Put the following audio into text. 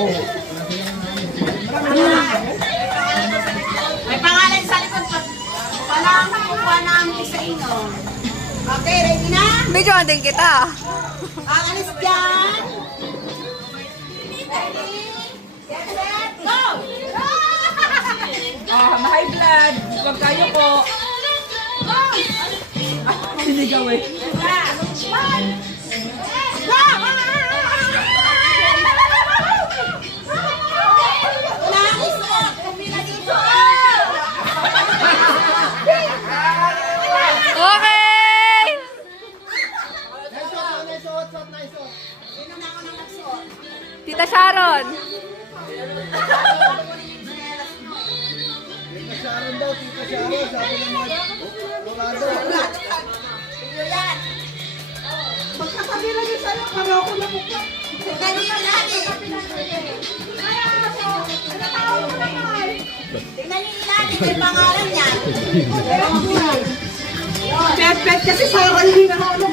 May pangalan sa likod pa. Walang kukuha ng isa ino. Okay, ready na? Medyo din kita. Ang alis dyan. Ready? Get set, go! High blood. Huwag kayo po. Sinigaw eh. Okay! Tita Sharon. Sharon daw, Tita Sharon, sabi ng mga abogado. Magkakabila niyo sa'yo, paroko na mukha. Tingnan niyo ilalim. Tingnan niyo ilalim, may pangalan yan. Pet kasi sa hindi na ako.